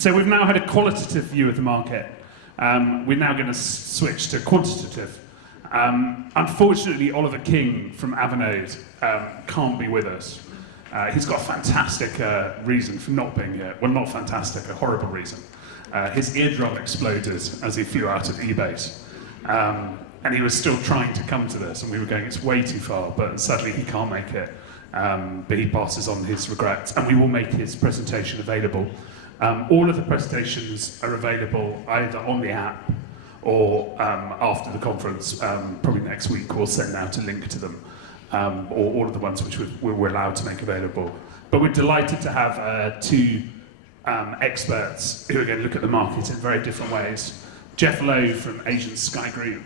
So we've now had a qualitative view of the market. We're now going to switch to quantitative. Unfortunately, Oliver King from Avinode can't be with us. He's got a fantastic reason for not being here. Well, not fantastic, a horrible reason. His eardrum exploded as he flew out of eBase. And he was still trying to come to this, and we were going, it's way too far, but sadly he can't make it. But he passes on his regrets, and we will make his presentation available. All of the presentations are available either on the app or after the conference. Probably next week we'll send out a link to them, or all of the ones which we're allowed to make available. But we're delighted to have two experts who are going to look at the market in very different ways. Jeff Lowe from Asian Sky Group.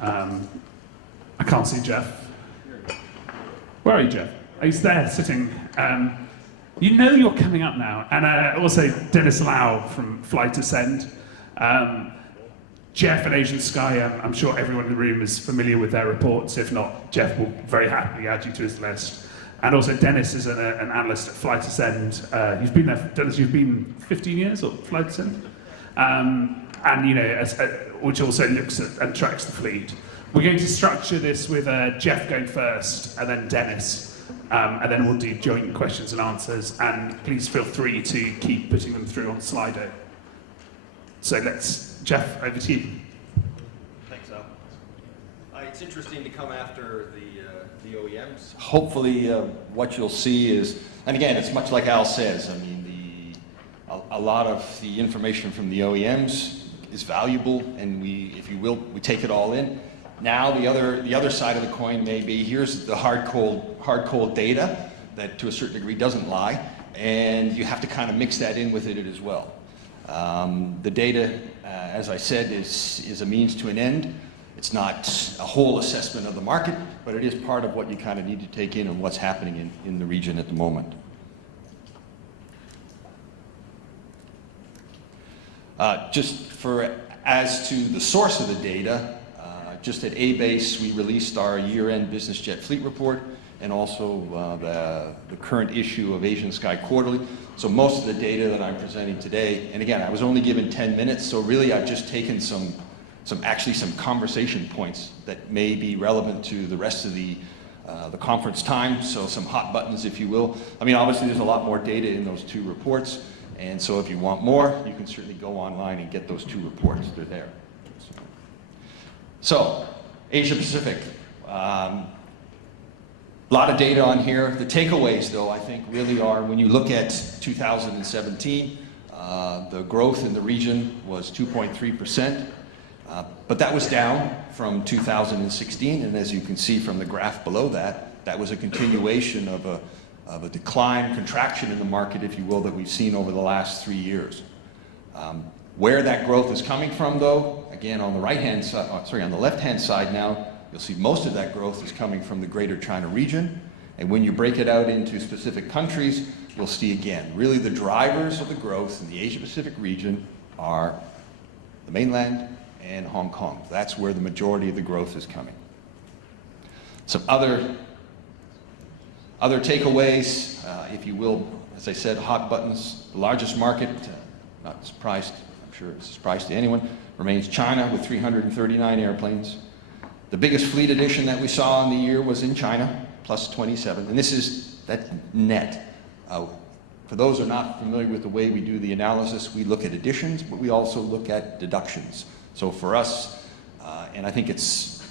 I can't see Jeff. Where are you, Jeff? Oh, he's there, sitting. You know you're coming up now. And also Dennis Lowe from Flight Ascend. Jeff and Asian Sky, I'm sure everyone in the room is familiar with their reports. If not, Jeff will very happily add you to his list. And also Dennis is an analyst at Flight Ascend. You've been there, Dennis, you've been 15 years at Flight Ascend? And you know, which also looks at and tracks the fleet. We're going to structure this with Jeff going first, and then Dennis, and then we'll do joint questions and answers. And please feel free to keep putting them through on Slido. So Jeff, over to you. Thanks, Al. It's interesting to come after the OEMs. Hopefully, what you'll see is, and again, it's much like Al says. I mean, a lot of the information from the OEMs is valuable, and if you will, we take it all in. Now the other side of the coin may be, here's the hard cold data that to a certain degree doesn't lie, and you have to kind of mix that in with it as well. The data, as I said, is a means to an end. It's not a whole assessment of the market, but it is part of what you kind of need to take in on what's happening in the region at the moment. As to the source of the data, just at A-Base, we released our year-end business jet fleet report, and also the current issue of Asian Sky Quarterly. So most of the data that I'm presenting today, and again, I was only given 10 minutes, so really I've just taken some conversation points that may be relevant to the rest of the conference time, so some hot buttons, if you will. I mean, obviously there's a lot more data in those two reports, and so if you want more, you can certainly go online and get those two reports. They're there. So, Asia Pacific. A lot of data on here. The takeaways, though, I think really are, when you look at 2017, the growth in the region was 2.3%, but that was down from 2016, and as you can see from the graph below that, that was a continuation of a decline, contraction in the market, if you will, that we've seen over the last 3 years. Where that growth is coming from, though, again, on the right-hand side, on the left-hand side now, you'll see most of that growth is coming from the Greater China region. And when you break it out into specific countries, you'll see again, really the drivers of the growth in the Asia-Pacific region are the mainland and Hong Kong. That's where the majority of the growth is coming. Some other takeaways, if you will, as I said, hot buttons. The largest market, not surprised, I'm sure it's a surprise to anyone, remains China with 339 airplanes. The biggest fleet addition that we saw in the year was in China, plus 27, and that's net. For those who are not familiar with the way we do the analysis, we look at additions, but we also look at deductions. So for us, and I think it's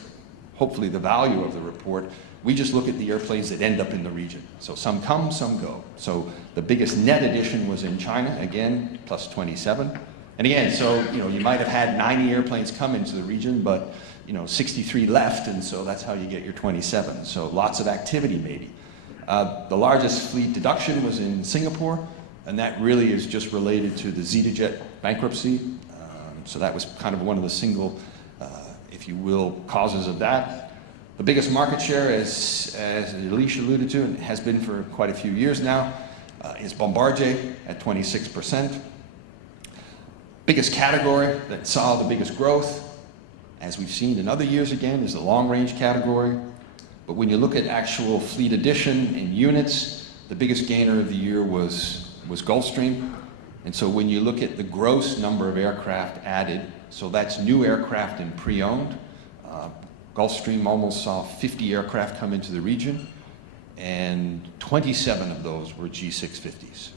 hopefully the value of the report, we just look at the airplanes that end up in the region. So some come, some go. So the biggest net addition was in China, again, plus 27. And again, so you might have had 90 airplanes come into the region, but 63 left, and so that's how you get your 27. So lots of activity maybe. The largest fleet deduction was in Singapore, and that really is just related to the ZetaJet bankruptcy. So that was kind of one of the single, if you will, causes of that. The biggest market share, as Alicia alluded to, and has been for quite a few years now, is Bombardier at 26%. Biggest category that saw the biggest growth, as we've seen in other years again, is the long-range category. But when you look at actual fleet addition in units, the biggest gainer of the year was Gulfstream. And so when you look at the gross number of aircraft added, so that's new aircraft and pre-owned, Gulfstream almost saw 50 aircraft come into the region, and 27 of those were G650s.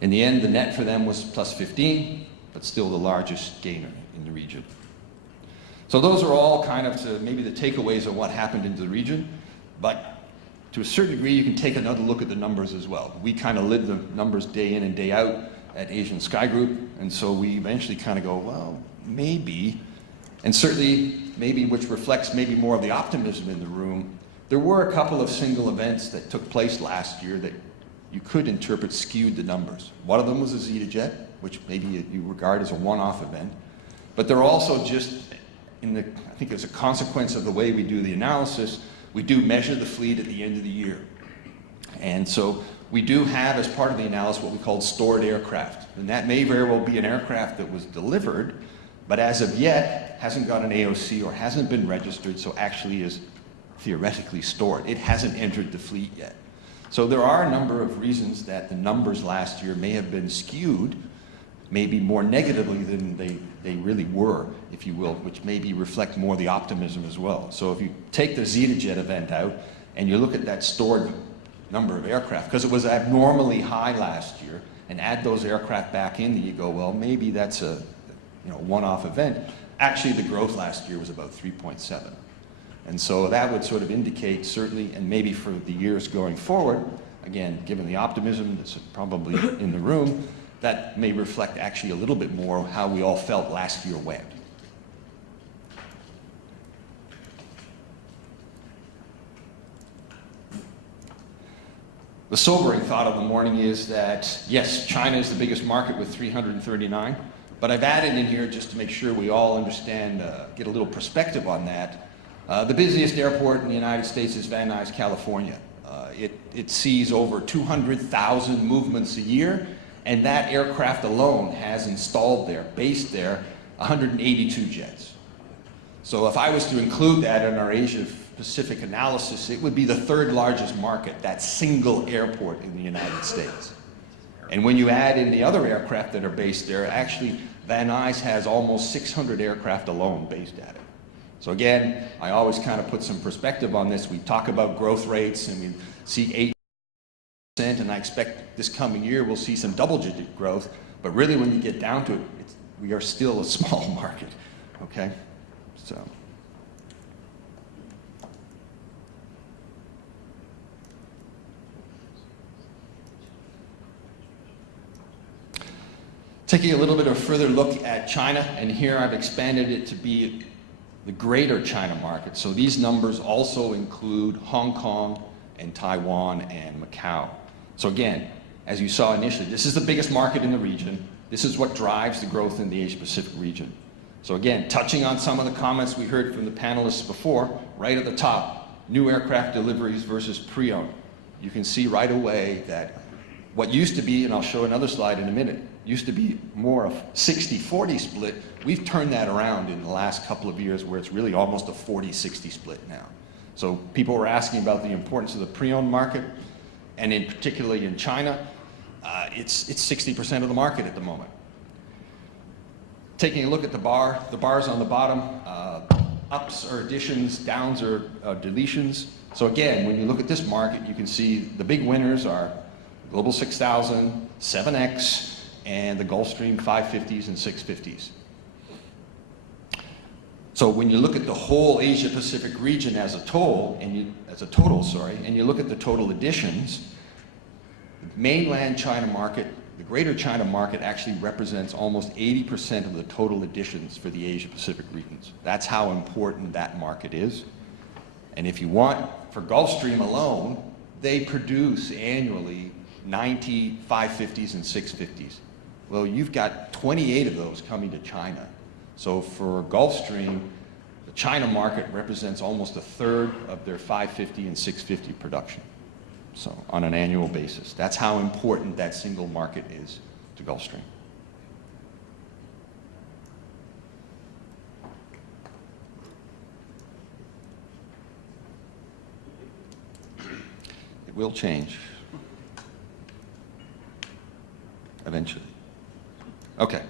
In the end, the net for them was plus 15, but still the largest gainer in the region. So those are all kind of maybe the takeaways of what happened into the region, but to a certain degree, you can take another look at the numbers as well. We kind of live the numbers day in and day out at Asian Sky Group, and so we eventually kind of go, well, maybe, and certainly maybe, which reflects maybe more of the optimism in the room, there were a couple of single events that took place last year that you could interpret skewed the numbers. One of them was a ZetaJet, which maybe you regard as a one-off event, but they're also just, I think as a consequence of the way we do the analysis, we do measure the fleet at the end of the year. And so we do have, as part of the analysis, what we call stored aircraft. And that may very well be an aircraft that was delivered, but as of yet hasn't got an AOC or hasn't been registered, so actually is theoretically stored. It hasn't entered the fleet yet. So there are a number of reasons that the numbers last year may have been skewed, maybe more negatively than they really were, if you will, which maybe reflect more the optimism as well. So if you take the ZetaJet event out and you look at that stored number of aircraft, because it was abnormally high last year, and add those aircraft back in, you go, well, maybe that's a one-off event. Actually, the growth last year was about 3.7. And so that would sort of indicate, certainly, and maybe for the years going forward, again, given the optimism that's probably in the room, that may reflect actually a little bit more how we all felt last year went. The sobering thought of the morning is that, yes, China is the biggest market with 339, but I've added in here just to make sure we all understand, get a little perspective on that. The busiest airport in the United States is Van Nuys, California. It sees over 200,000 movements a year, and that aircraft alone has installed there, based there, 182 jets. So if I was to include that in our Asia Pacific analysis, it would be the third largest market, that single airport in the United States. And when you add in the other aircraft that are based there, actually Van Nuys has almost 600 aircraft alone based at it. So again, I always kind of put some perspective on this. We talk about growth rates and we see 8%, and I expect this coming year we'll see some double-digit growth, but really when you get down to it, we are still a small market, okay? So. Taking a little bit of a further look at China, and here I've expanded it to be the greater China market. So these numbers also include Hong Kong and Taiwan and Macau. So again, as you saw initially, this is the biggest market in the region. This is what drives the growth in the Asia Pacific region. So again, touching on some of the comments we heard from the panelists before, right at the top, new aircraft deliveries versus pre-owned. You can see right away that what used to be, and I'll show another slide in a minute, used to be more of 60-40 split. We've turned that around in the last couple of years where it's really almost a 40-60 split now. So people were asking about the importance of the pre-owned market, and in particularly in China, it's 60% of the market at the moment. Taking a look at the bars on the bottom, ups are additions, downs are deletions. So again, when you look at this market, you can see the big winners are Global 6000, 7X, and the Gulfstream 550s and 650s. So when you look at the whole Asia Pacific region as a total, and you look at the total additions, the mainland China market, the greater China market actually represents almost 80% of the total additions for the Asia Pacific regions. That's how important that market is. And if you want, for Gulfstream alone, they produce annually 90 550s and 650s. Well, you've got 28 of those coming to China. So for Gulfstream, the China market represents almost a third of their 550 and 650 production. So on an annual basis. That's how important that single market is to Gulfstream. It will change. eventually. Okay.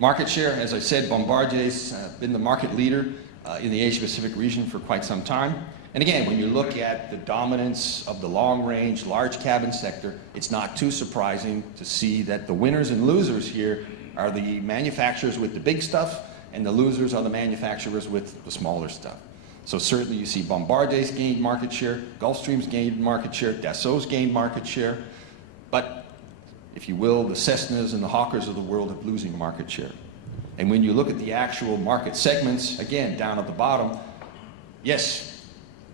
Market share, as I said, Bombardier's been the market leader in the Asia-Pacific region for quite some time. And again, when you look at the dominance of the long-range, large cabin sector, it's not too surprising to see that the winners and losers here are the manufacturers with the big stuff, and the losers are the manufacturers with the smaller stuff. So certainly you see Bombardier's gained market share, Gulfstream's gained market share, Dassault's gained market share, but if you will, the Cessnas and the Hawkers of the world are losing market share. And when you look at the actual market segments, again, down at the bottom, yes,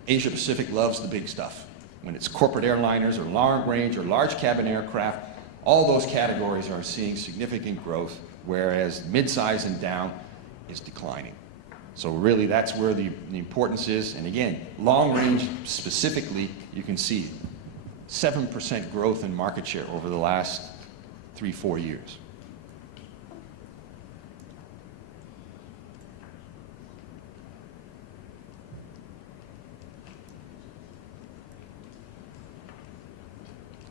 Asia Pacific loves the big stuff. When it's corporate airliners or long range or large cabin aircraft, all those categories are seeing significant growth, whereas mid-size and down is declining. So really that's where the importance is. And again, long range specifically, you can see 7% growth in market share over the last 3-4 years.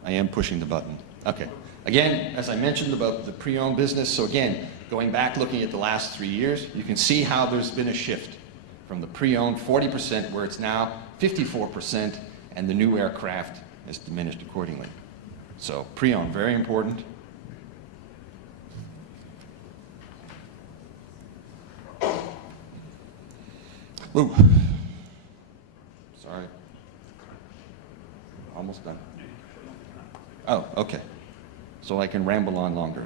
I am pushing the button. Okay. Again, as I mentioned about the pre-owned business, so again, going back looking at the last 3 years, you can see how there's been a shift from the pre-owned 40% where it's now 54%, and the new aircraft has diminished accordingly. So pre-owned, very important. Ooh. Sorry. Almost done. Oh, okay. So I can ramble on longer,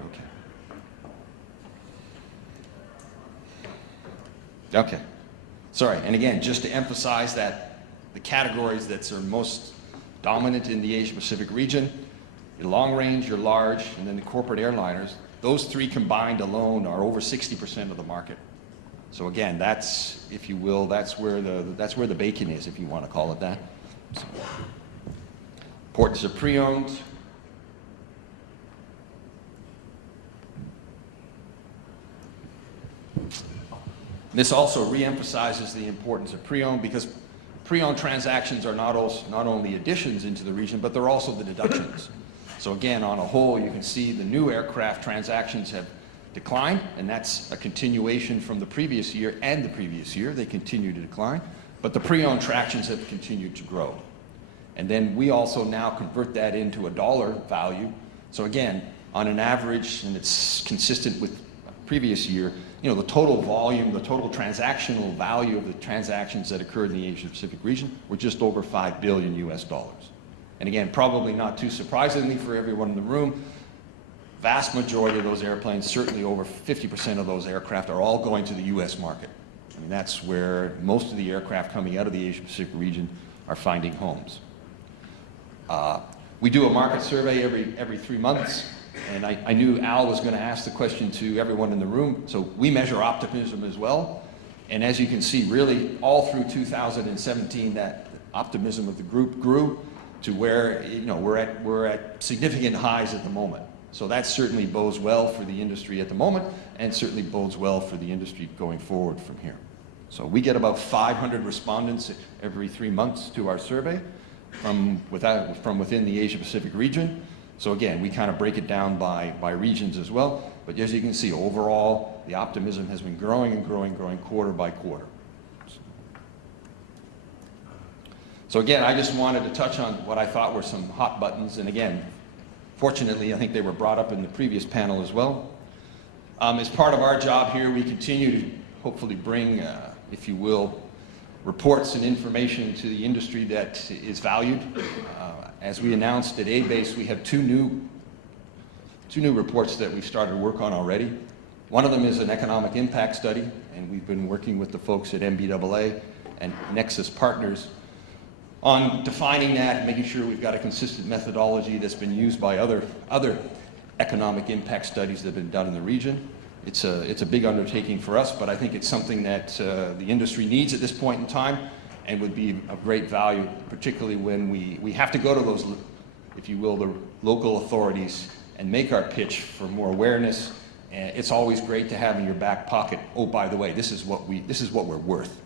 okay. Okay. Sorry, and again, just to emphasize that the categories that are most dominant in the Asia-Pacific region, your long range, your large, and then the corporate airliners, those three combined alone are over 60% of the market. So again, that's, if you will, that's where the bacon is, if you want to call it that. So, importance of pre-owned. This also re-emphasizes the importance of pre-owned, because pre-owned transactions are not only additions into the region, but they're also the deductions. So again, on a whole, you can see the new aircraft transactions have declined, and that's a continuation from the previous year and the previous year. They continue to decline, but the pre-owned transactions have continued to grow. And then we also now convert that into a dollar value. So again, on an average, and it's consistent with previous year, you know, the total volume, the total transactional value of the transactions that occurred in the Asia Pacific region were just over $5 billion US. And again, probably not too surprisingly for everyone in the room, vast majority of those airplanes, certainly over 50% of those aircraft, are all going to the US market. I mean, that's where most of the aircraft coming out of the Asia Pacific region are finding homes. We do a market survey every 3 months. And I knew Al was going to ask the question to everyone in the room, so we measure optimism as well. And as you can see, really all through 2017, that optimism of the group grew to where, you know, we're at significant highs at the moment. So that certainly bodes well for the industry at the moment, and certainly bodes well for the industry going forward from here. So we get about 500 respondents every 3 months to our survey from within the Asia Pacific region. So again, we kind of break it down by regions as well. But as you can see, overall, the optimism has been growing and growing quarter by quarter. So again, I just wanted to touch on what I thought were some hot buttons. And again, fortunately, I think they were brought up in the previous panel as well. As part of our job here, we continue to hopefully bring, if you will, reports and information to the industry that is valued. As we announced at A-Base, we have two new reports that we've started to work on already. One of them is an economic impact study, and we've been working with the folks at MBAA and Nexus Partners on defining that and making sure we've got a consistent methodology that's been used by other economic impact studies that have been done in the region. It's a big undertaking for us, but I think it's something that the industry needs at this point in time and would be of great value, particularly when we have to go to those, if you will, the local authorities and make our pitch for more awareness. And it's always great to have in your back pocket, oh, by the way, this is what we're worth.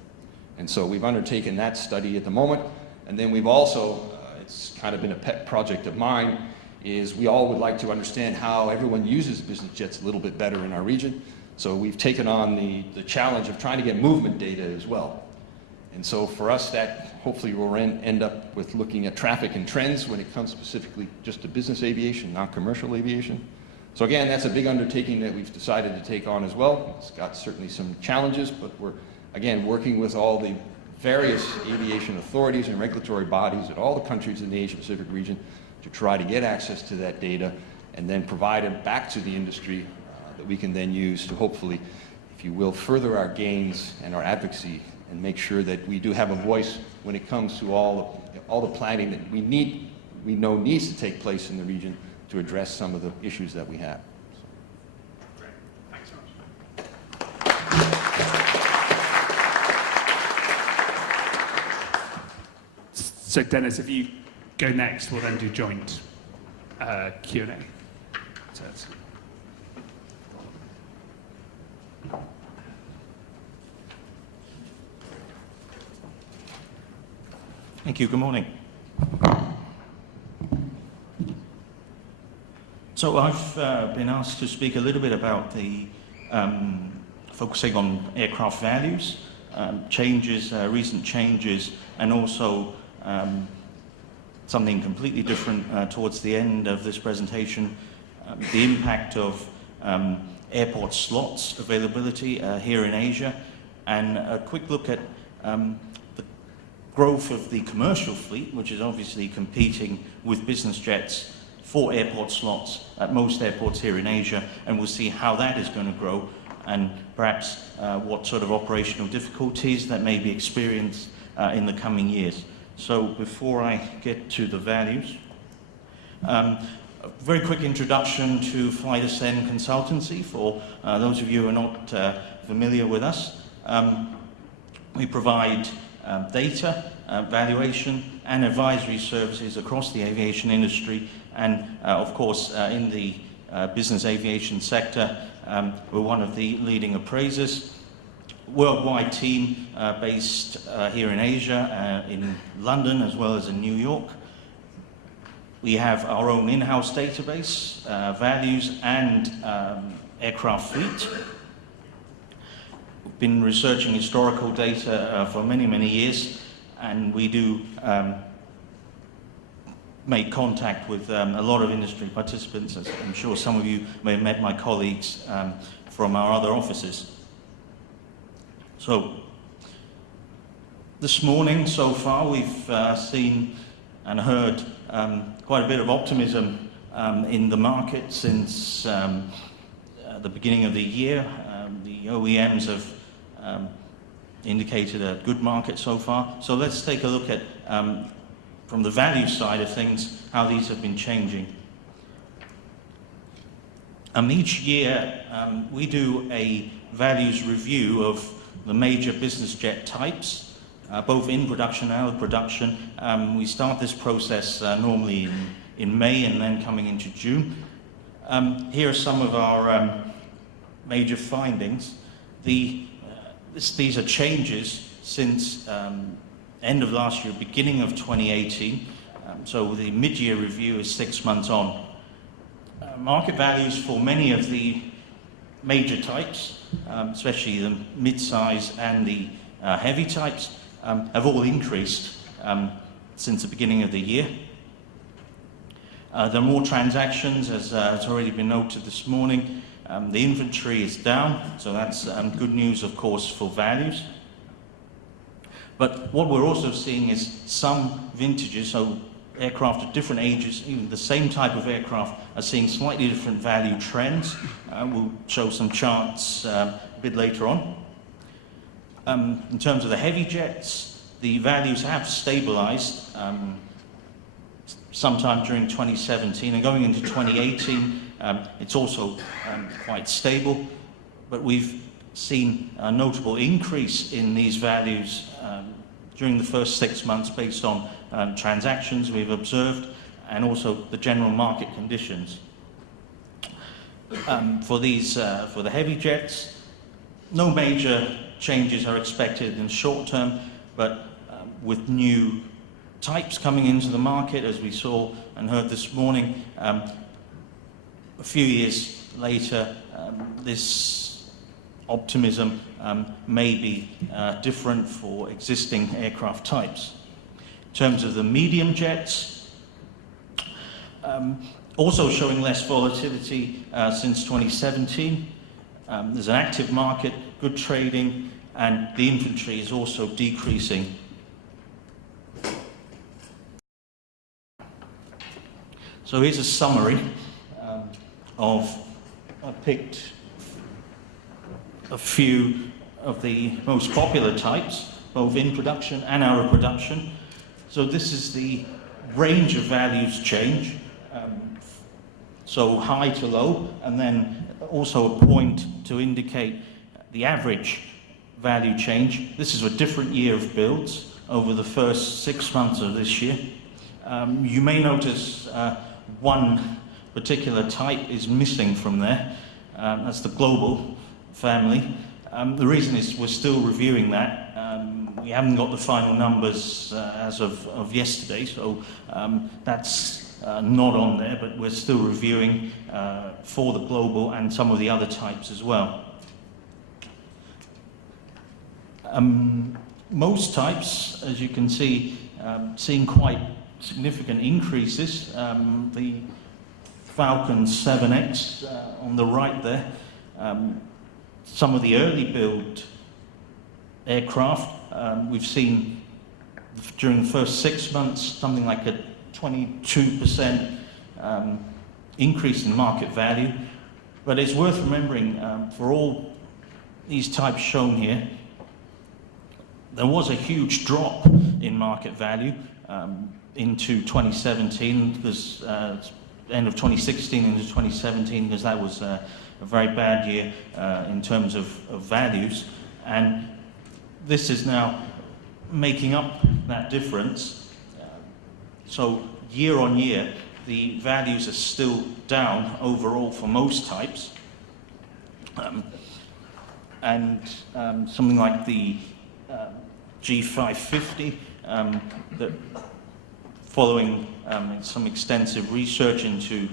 And so we've undertaken that study at the moment. And then we've also, it's kind of been a pet project of mine, is we all would like to understand how everyone uses business jets a little bit better in our region. So we've taken on the challenge of trying to get movement data as well. And so for us, that hopefully will end up with looking at traffic and trends when it comes specifically just to business aviation, not commercial aviation. So again, that's a big undertaking that we've decided to take on as well. It's got certainly some challenges, but we're, again, working with all the various aviation authorities and regulatory bodies at all the countries in the Asia-Pacific region to try to get access to that data and then provide it back to the industry that we can then use to hopefully, if you will, further our gains and our advocacy and make sure that we do have a voice when it comes to all the planning that we know needs to take place in the region to address some of the issues that we have. Great. Thanks so much. So Dennis, if you go next, we'll then do joint Q&A. So it's... Thank you. Good morning. So I've been asked to speak a little bit about the focusing on aircraft values, recent changes, and also something completely different towards the end of this presentation, the impact of airport slots availability here in Asia, and a quick look at the growth of the commercial fleet, which is obviously competing with business jets for airport slots at most airports here in Asia, and we'll see how that is going to grow and perhaps what sort of operational difficulties that may be experienced in the coming years. So before I get to the values, a very quick introduction to Flight Ascend Consultancy for those of you who are not familiar with us. We provide data, valuation and advisory services across the aviation industry, and of course in the business aviation sector we're one of the leading appraisers. Worldwide team based here in Asia, in London as well as in New York. We have our own in-house database, values and aircraft fleet. We've been researching historical data for many, many years, and we do make contact with a lot of industry participants. As I'm sure some of you may have met my colleagues from our other offices. So, this morning so far we've seen and heard quite a bit of optimism in the market since the beginning of the year. The OEMs have indicated a good market so far. So let's take a look at, from the value side of things, how these have been changing. Each year we do a values review of the major business jet types, both in production and out of production. We start this process normally in May and then coming into June. Here are some of our major findings. These are changes since end of last year, beginning of 2018. So the mid-year review is 6 months on. Market values for many of the major types, especially the mid-size and the heavy types, have all increased since the beginning of the year. There are more transactions, as has already been noted this morning. The inventory is down, so that's good news, of course, for values. But what we're also seeing is some vintages, so aircraft at different ages, even the same type of aircraft, are seeing slightly different value trends. We'll show some charts a bit later on. In terms of the heavy jets, the values have stabilized sometime during 2017, and going into 2018, it's also quite stable, but we've seen a notable increase in these values during the first 6 months based on transactions we've observed and also the general market conditions. For the heavy jets, no major changes are expected in the short term, but with new types coming into the market, as we saw and heard this morning. A few years later, this optimism may be different for existing aircraft types. In terms of the medium jets, also showing less volatility since 2017. There's an active market, good trading, and the inventory is also decreasing. So here's a summary I picked a few of the most popular types, both in production and out of production. So this is the range of values change, so high to low, and then also a point to indicate the average value change. This is a different year of builds over the first 6 months of this year. You may notice one particular type is missing from there. That's the global family. The reason is we're still reviewing that. We haven't got the final numbers as of yesterday, so that's not on there, but we're still reviewing for the global and some of the other types as well. Most types, as you can see, seeing quite significant increases. The Falcon 7X on the right there, some of the early build aircraft, we've seen during the first 6 months something like a 22% increase in market value. But it's worth remembering, for all these types shown here, there was a huge drop in market value into 2017, because end of 2016 into 2017, because that was a very bad year in terms of values. And this is now making up that difference. So year on year, the values are still down overall for most types. Something like the G550, that following some extensive research into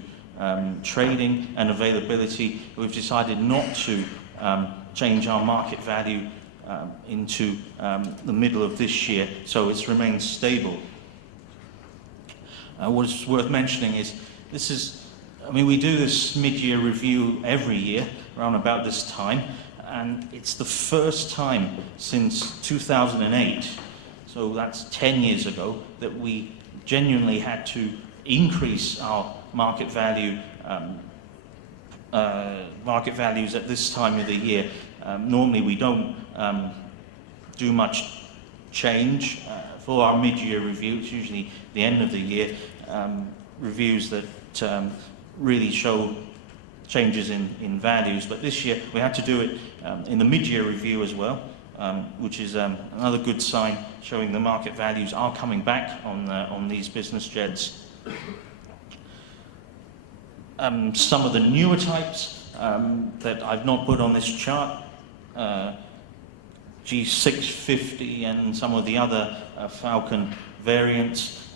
trading and availability, we've decided not to change our market value into the middle of this year, so it's remained stable. What's worth mentioning is we do this mid-year review every year around about this time, and it's the first time since 2008, so that's 10 years ago, that we genuinely had to increase our market values at this time of the year. Normally we don't do much change for our mid-year review. It's usually the end of the year reviews that really show changes in values, but this year we had to do it in the mid-year review as well, which is another good sign showing the market values are coming back on these business jets. Some of the newer types that I've not put on this chart, G650 and some of the other Falcon variants,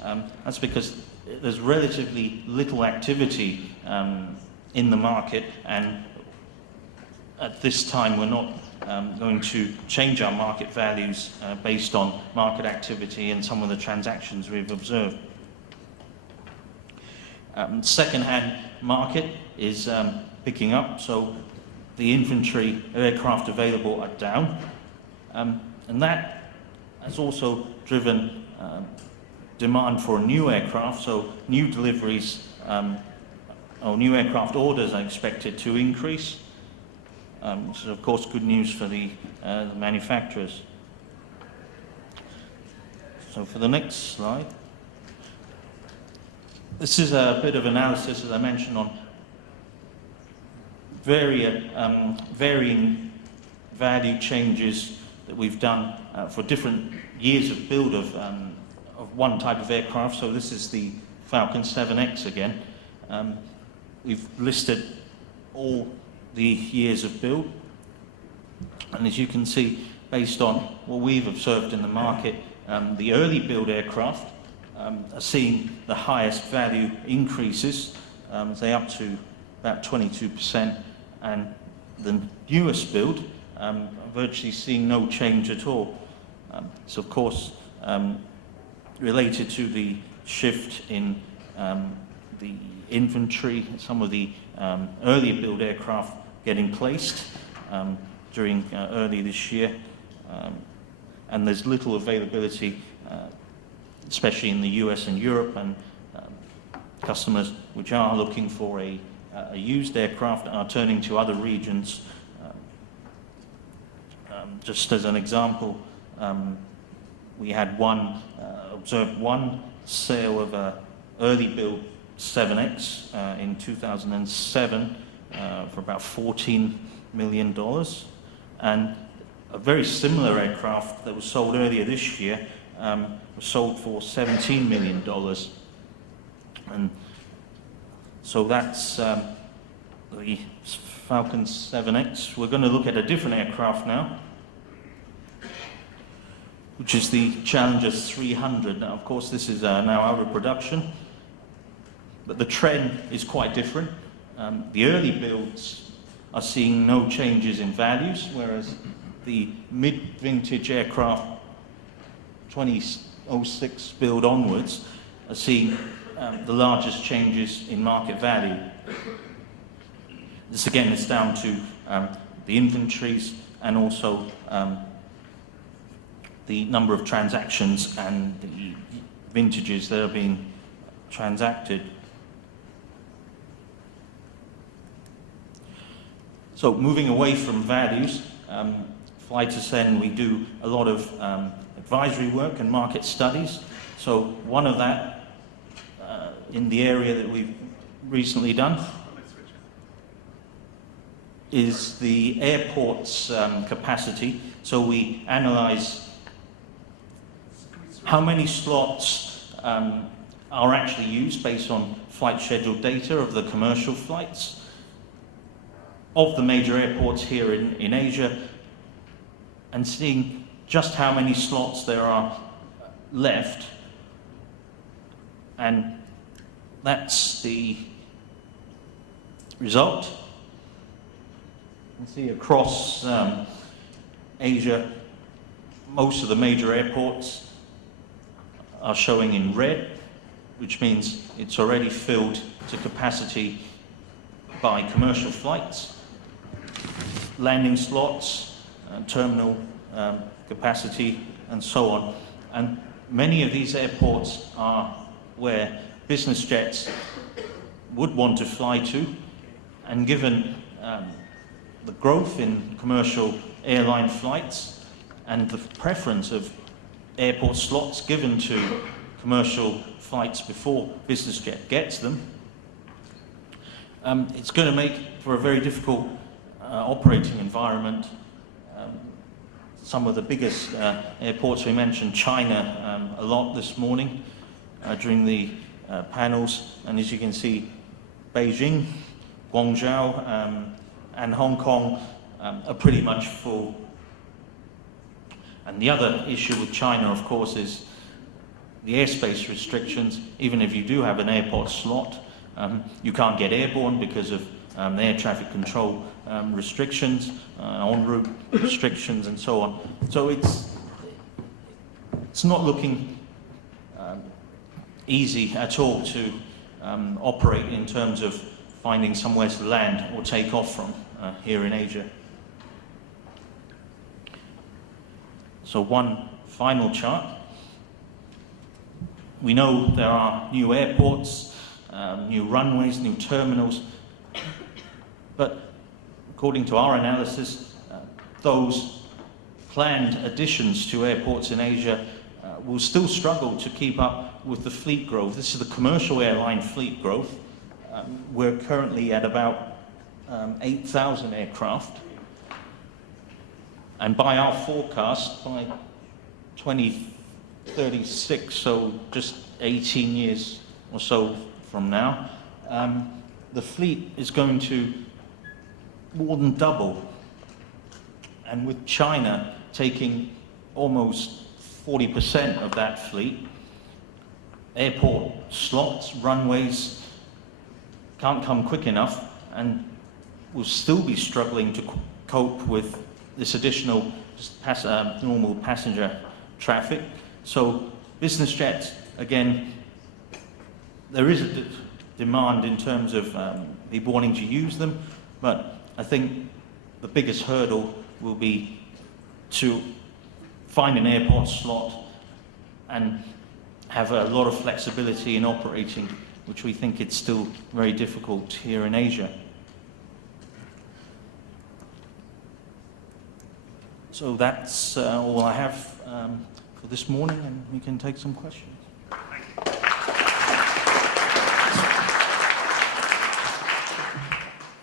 that's because there's relatively little activity in the market, and at this time we're not going to change our market values based on market activity and some of the transactions we've observed. Second-hand market is picking up, so the inventory of aircraft available are down, and that has also driven demand for new aircraft, so new deliveries or new aircraft orders are expected to increase. This is of course good news for the manufacturers. So for the next slide, this is a bit of analysis, as I mentioned, on varying value changes that we've done for different years of build of one type of aircraft. So this is the Falcon 7X again. We've listed all the years of build, and as you can see, based on what we've observed in the market, the early build aircraft are seeing the highest value increases, say up to about 22%, and the newest build virtually seeing no change at all. It's of course related to the shift in the inventory, some of the earlier build aircraft getting placed during early this year, and there's little availability, especially in the US and Europe, and customers which are looking for a used aircraft are turning to other regions. Just as an example, we had observed one sale of a early build 7X in 2007 for about $14 million, and a very similar aircraft that was sold earlier this year was sold for $17 million. And so that's the Falcon 7X. We're going to look at a different aircraft now, which is the Challenger 300. Now, of course, this is now out of production, but the trend is quite different. The early builds are seeing no changes in values, whereas the mid-vintage aircraft, 2006 build onwards, are seeing the largest changes in market value. This again is down to the inventories and also the number of transactions and the vintages that are being transacted. So moving away from values, Flight Ascend, we do a lot of advisory work and market studies. So one of that in the area that we've recently done is the airport's capacity. So we analyze how many slots are actually used based on flight schedule data of the commercial flights of the major airports here in Asia, and seeing just how many slots there are left. And that's the result. You can see across Asia, most of the major airports are showing in red, which means it's already filled to capacity by commercial flights, landing slots, terminal capacity, and so on. And many of these airports are where business jets would want to fly to, and given the growth in commercial airline flights and the preference of airport slots given to commercial flights before business jet gets them, it's going to make for a very difficult operating environment. Some of the biggest airports, we mentioned China a lot this morning during the panels, and as you can see, Beijing, Guangzhou, and Hong Kong are pretty much full. And the other issue with China, of course, is the airspace restrictions. Even if you do have an airport slot, you can't get airborne because of the air traffic control restrictions, en route restrictions, and so on. So it's not looking easy at all to operate in terms of finding somewhere to land or take off from here in Asia. So one final chart. We know there are new airports, new runways, new terminals, but according to our analysis, those planned additions to airports in Asia will still struggle to keep up with the fleet growth. This is the commercial airline fleet growth. We're currently at about 8,000 aircraft. And by our forecast, by 2036, so just 18 years or so from now, the fleet is going to more than double. And with China taking almost 40% of that fleet, airport slots, runways can't come quick enough, and we'll still be struggling to cope with this additional normal passenger traffic. So business jets, again, there is a demand in terms of people wanting to use them, but I think the biggest hurdle will be to find an airport slot and have a lot of flexibility in operating, which we think it's still very difficult here in Asia. So that's all I have for this morning, and we can take some questions.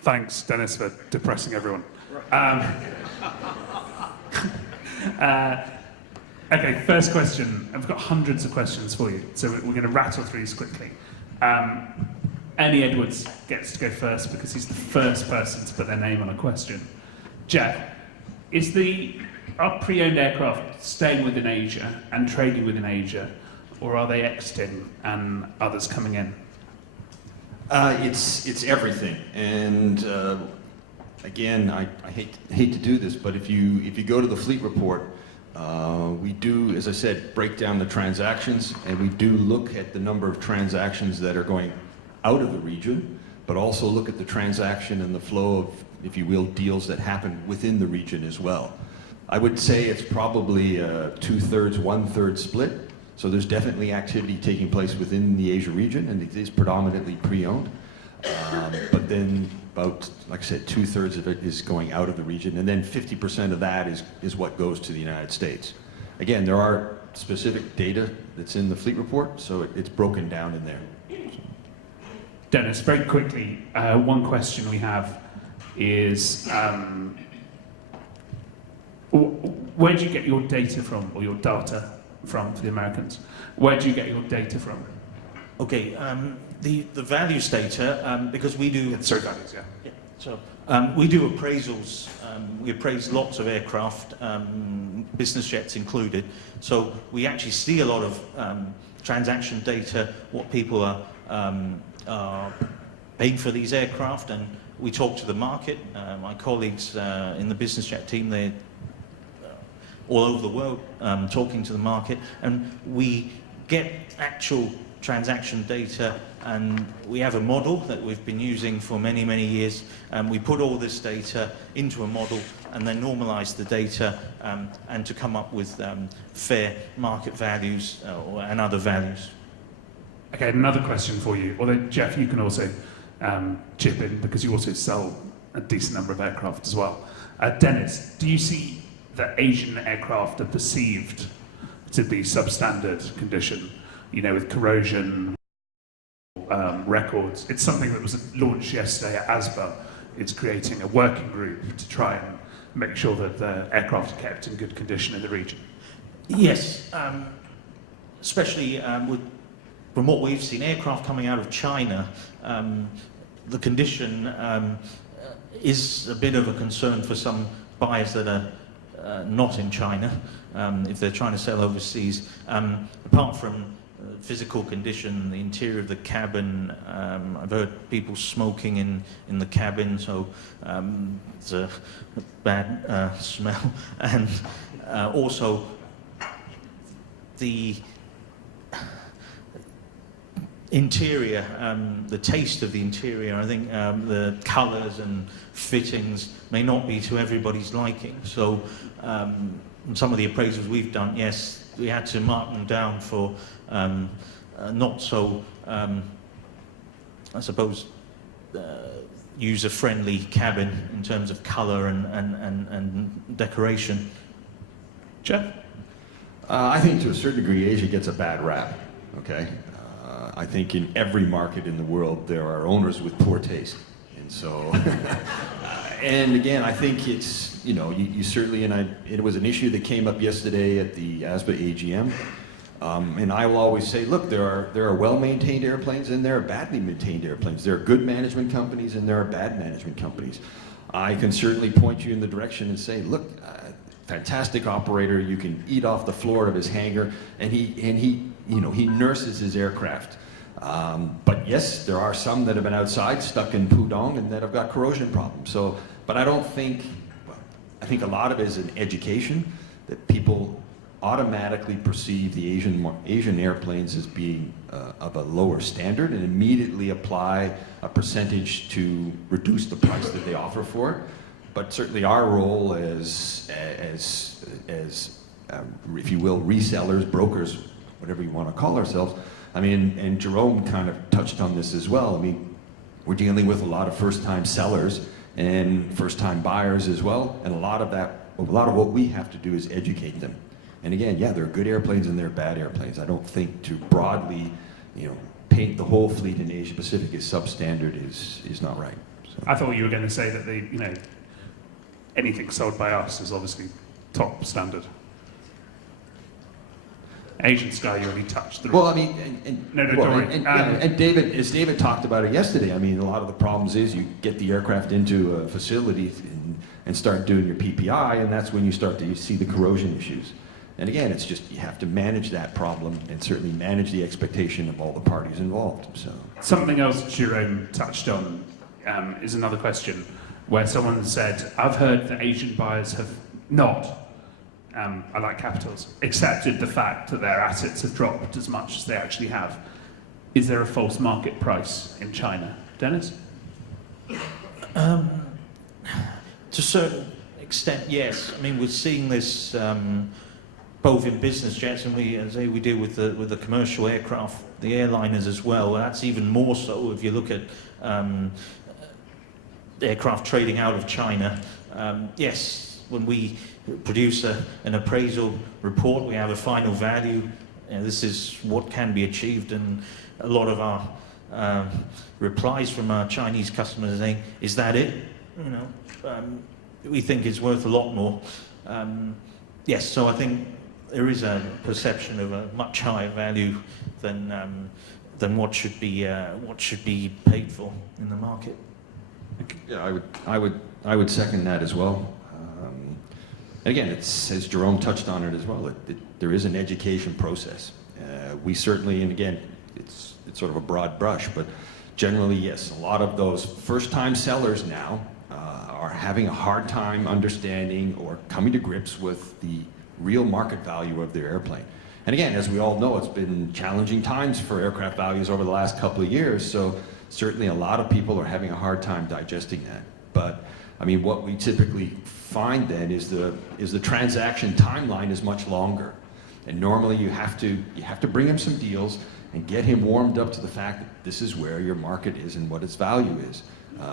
Thanks, Dennis, for depressing everyone. Okay, first question. I've got hundreds of questions for you, so we're going to rattle through these quickly. Ernie Edwards gets to go first because he's the first person to put their name on a question. Jeff, are pre-owned aircraft staying within Asia and trading within Asia, or are they exiting and others coming in? It's everything, and again, I hate to do this, but if you go to the fleet report, we do, as I said, break down the transactions, and we do look at the number of transactions that are going out of the region, but also look at the transaction and the flow of, if you will, deals that happen within the region as well. I would say it's probably a 2/3, 1/3 split. So there's definitely activity taking place within the Asia region, and it is predominantly pre-owned. But then about, like I said, 2/3 of it is going out of the region, and then 50% of that is what goes to the United States. Again, there are specific data that's in the fleet report, so it's broken down in there. Dennis, very quickly, one question we have is, where do you get your data from, or your data from, for the Americans? Where do you get your data from? Okay, the values data, because we do... Sorry, values, yeah. Yeah, so we do appraisals. We appraise lots of aircraft, business jets included. So we actually see a lot of transaction data, what people are paying for these aircraft, and we talk to the market. My colleagues in the business jet team, they're all over the world talking to the market, and we get actual transaction data, and we have a model that we've been using for many, many years, and we put all this data into a model and then normalize the data and to come up with fair market values and other values. Okay, another question for you, although Jeff, you can also chip in because you also sell a decent number of aircraft as well. Dennis, do you see that Asian aircraft are perceived to be substandard condition, with corrosion records? It's something that was launched yesterday at ASBA. It's creating a working group to try and make sure that the aircraft are kept in good condition in the region. Yes, especially from what we've seen, aircraft coming out of China, the condition is a bit of a concern for some buyers that are not in China, if they're trying to sell overseas. Apart from physical condition, the interior of the cabin, I've heard people smoking in the cabin, so it's a bad smell. And also the interior, the taste of the interior, I think the colours and fittings may not be to everybody's liking. So some of the appraisals we've done, yes, we had to mark them down for not so, I suppose, user-friendly cabin in terms of colour and decoration. Jeff? I think to a certain degree Asia gets a bad rap, okay? I think in every market in the world there are owners with poor taste. And so, and again, I think it's, you certainly, and it was an issue that came up yesterday at the ASBA AGM. And I will always say, look, there are well-maintained airplanes and there are badly maintained airplanes. There are good management companies and there are bad management companies. I can certainly point you in the direction and say, look, fantastic operator, you can eat off the floor of his hangar, and he he nurses his aircraft. But yes, there are some that have been outside, stuck in Pudong, and that have got corrosion problems. So, but I don't think, I think a lot of it is an education that people automatically perceive the Asian airplanes as being of a lower standard and immediately apply a percentage to reduce the price that they offer for it. But certainly our role as if you will, resellers, brokers, whatever you want to call ourselves. I mean, and Jerome kind of touched on this as well. I mean, we're dealing with a lot of first-time sellers and first-time buyers as well, and a lot of what we have to do is educate them. And again, yeah, there are good airplanes and there are bad airplanes. I don't think to broadly, paint the whole fleet in Asia Pacific as substandard is not right. So. I thought you were going to say that anything sold by us is obviously top standard. Asian Sky, you already touched. Well, I mean, and David, as David talked about it yesterday, I mean, a lot of the problems is you get the aircraft into a facility and start doing your PPI, and that's when you start to see the corrosion issues. And again, it's just you have to manage that problem and certainly manage the expectation of all the parties involved. So something else Jerome touched on is another question where someone said, "I've heard that Asian buyers have not." I like capitals, accepted the fact that their assets have dropped as much as they actually have. Is there a false market price in China? Dennis? To a certain extent, yes. I mean, we're seeing this both in business jets and we do with the commercial aircraft, the airliners as well. That's even more so if you look at aircraft trading out of China. Yes, when we produce an appraisal report, we have a final value. This is what can be achieved, and a lot of our replies from our Chinese customers are saying, "Is that it? We think it's worth a lot more." Yes, so I think there is a perception of a much higher value than what should be paid for in the market. Yeah, I would second that as well. And again, it's, as Jerome touched on it as well, there is an education process. We certainly, and again, it's sort of a broad brush, but generally, yes, a lot of those first-time sellers now are having a hard time understanding or coming to grips with the real market value of their airplane. And again, as we all know, it's been challenging times for aircraft values over the last couple of years, so certainly a lot of people are having a hard time digesting that. But I mean, what we typically find then is the transaction timeline is much longer, and normally you have to bring him some deals and get him warmed up to the fact that this is where your market is and what its value is,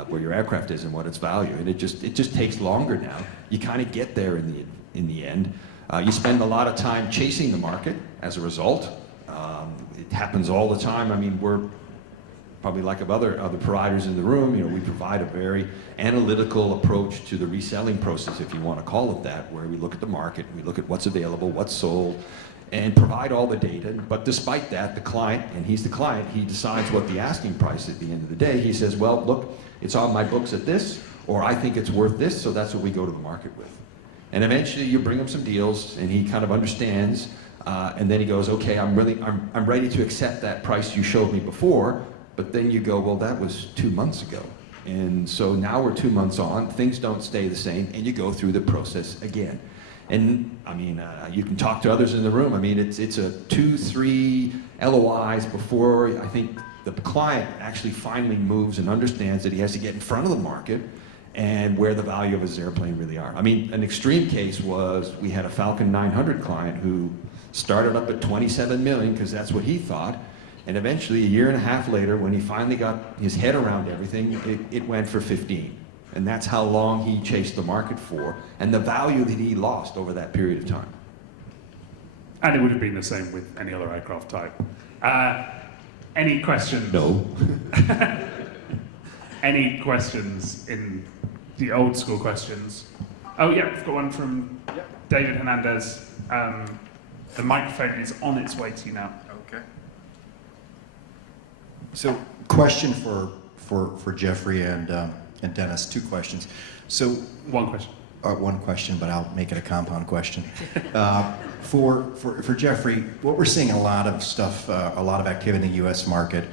where your aircraft is and what its value. And it just takes longer now. You kind of get there in the end. You spend a lot of time chasing the market as a result. It happens all the time. I mean, we're probably like of other providers in the room, we provide a very analytical approach to the reselling process, if you want to call it that, where we look at the market, we look at what's available, what's sold, and provide all the data. But despite that, the client, and he's the client, he decides what the asking price at the end of the day. He says, well, look, it's on my books at this, or I think it's worth this, so that's what we go to the market with. And eventually you bring him some deals, and he kind of understands, and then he goes, okay, I'm ready to accept that price you showed me before. But then you go, well, that was 2 months ago. And so now we're 2 months on, things don't stay the same, and you go through the process again. And I mean, you can talk to others in the room. I mean, it's a 2-3 LOIs before I think the client actually finally moves and understands that he has to get in front of the market and where the value of his airplane really are. I mean, an extreme case was we had a Falcon 900 client who started up at 27 million because that's what he thought. And eventually, a year and a half later, when he finally got his head around everything, it went for 15. And that's how long he chased the market for, and the value that he lost over that period of time. And it would have been the same with any other aircraft type. Any questions? No. Any questions in the old school questions? Oh yeah, we've got one from David Hernandez. The microphone is on its way to you now. Okay. So, question for Jeffrey and Dennis. 2 questions. So, one question. One question, but I'll make it a compound question. For Jeffrey, what we're seeing a lot of stuff, a lot of activity in the U.S. market,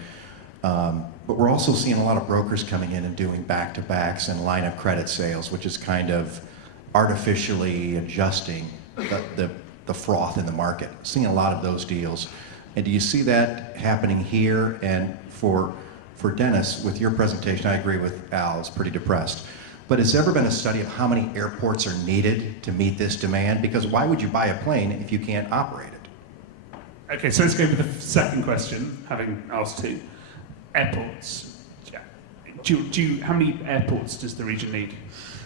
but we're also seeing a lot of brokers coming in and doing back-to-backs and line of credit sales, which is kind of artificially adjusting the froth in the market. Seeing a lot of those deals. And do you see that happening here? And for Dennis, with your presentation, I agree with Al, it's pretty depressed. But has there ever been a study of how many airports are needed to meet this demand? Because why would you buy a plane if you can't operate it? Okay, so let's go with the second question, having asked two. Airports. How many airports does the region need?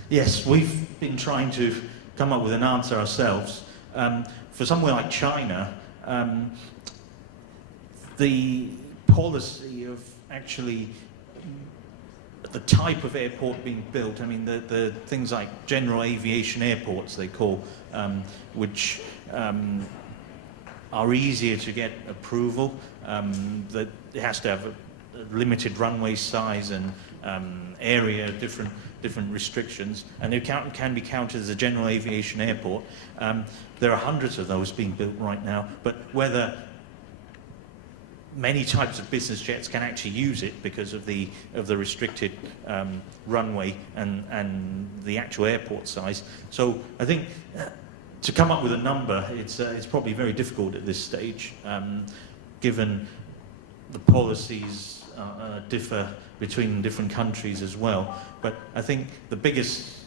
Yes, we've been trying to come up with an answer ourselves. For somewhere like China, the policy of actually the type of airport being built, I mean, the things like general aviation airports, they call, which are easier to get approval, that it has to have a limited runway size and area, different restrictions, and it can be counted as a general aviation airport. There are hundreds of those being built right now, but whether many types of business jets can actually use it because of the restricted runway and the actual airport size. So I think to come up with a number, it's probably very difficult at this stage, given the policies differ between different countries as well. But I think the biggest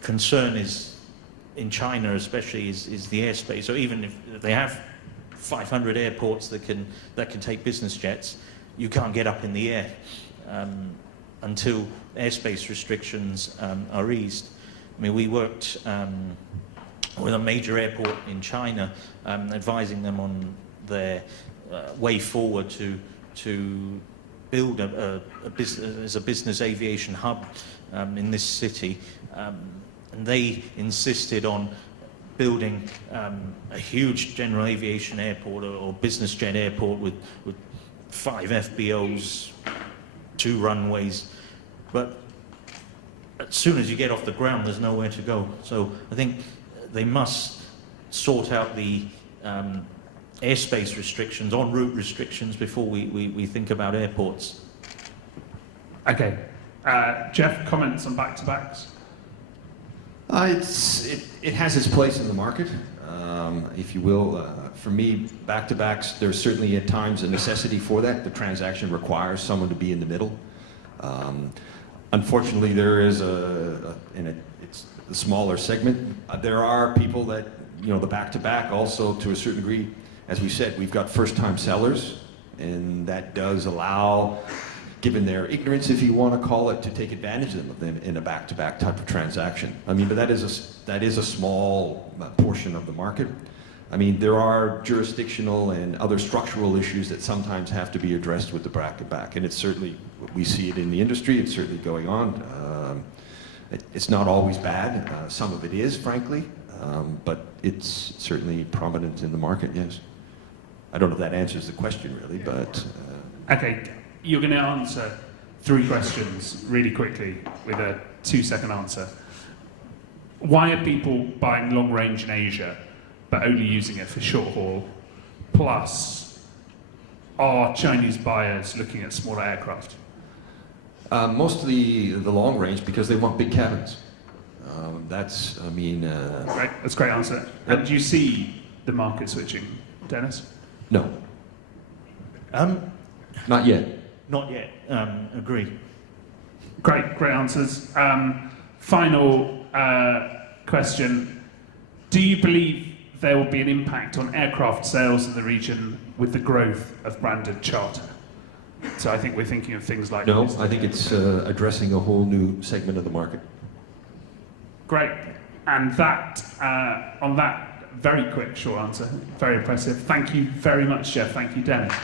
concern is in China, especially, is the airspace. So even if they have 500 airports that can take business jets, you can't get up in the air until airspace restrictions are eased. I mean, we worked with a major airport in China, advising them on their way forward to build a business aviation hub in this city, and they insisted on building a huge general aviation airport or business jet airport with 5 FBOs, 2 runways, but as soon as you get off the ground, there's nowhere to go. So I think they must sort out the airspace restrictions, en route restrictions, before we think about airports. Okay. Jeff, comments on back-to-backs? It has its place in the market, if you will. For me, back-to-backs, there's certainly at times a necessity for that. The transaction requires someone to be in the middle. Unfortunately, there is it's a smaller segment. There are people that, the back-to-back also, to a certain degree, as we said, we've got first-time sellers, and that does allow, given their ignorance, if you want to call it, to take advantage of them in a back-to-back type of transaction. I mean, but that is a small portion of the market. I mean, there are jurisdictional and other structural issues that sometimes have to be addressed with the back-to-back, and it's certainly, we see it in the industry, it's certainly going on. It's not always bad, some of it is, frankly, but it's certainly prominent in the market, yes. I don't know if that answers the question, really, but... Okay, you're going to answer 3 questions really quickly with a 2-second answer. Why are people buying long range in Asia but only using it for short haul? Plus, are Chinese buyers looking at smaller aircraft? Mostly the long range, because they want big cabins. That's, I mean... Right, that's a great answer. And do you see the market switching, Dennis? No. Not yet. Not yet. Agree. Great answers. Final question. Do you believe there will be an impact on aircraft sales in the region with the growth of branded charter? So I think we're thinking of things like... No, I think it's addressing a whole new segment of the market. Great. And that, on that very quick, short answer, very impressive. Thank you very much, Jeff. Thank you, Dennis.